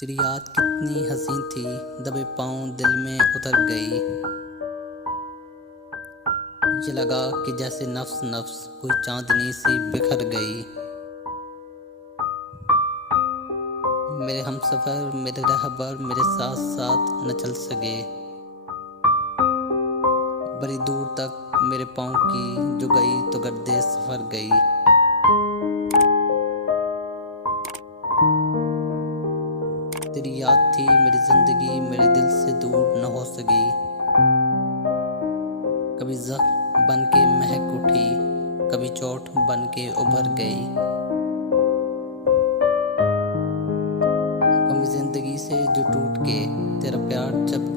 तेरी याद कितनी हसीन थी, दबे पाँव दिल में उतर गई। ये लगा कि जैसे नफ्स नफ्स कोई चांदनी सी बिखर गई। मेरे हमसफर, मेरे रहबर मेरे साथ साथ न चल सके। बड़ी दूर तक मेरे पाँव की जो गई तो गर्दे सफर गई। तेरी याद थी मेरी जिंदगी, मेरे दिल से दूर न हो सकी। कभी जख्म बन के महक उठी, कभी चोट बन के उभर गई। कभी जिंदगी से जो टूट के तेरा प्यार जब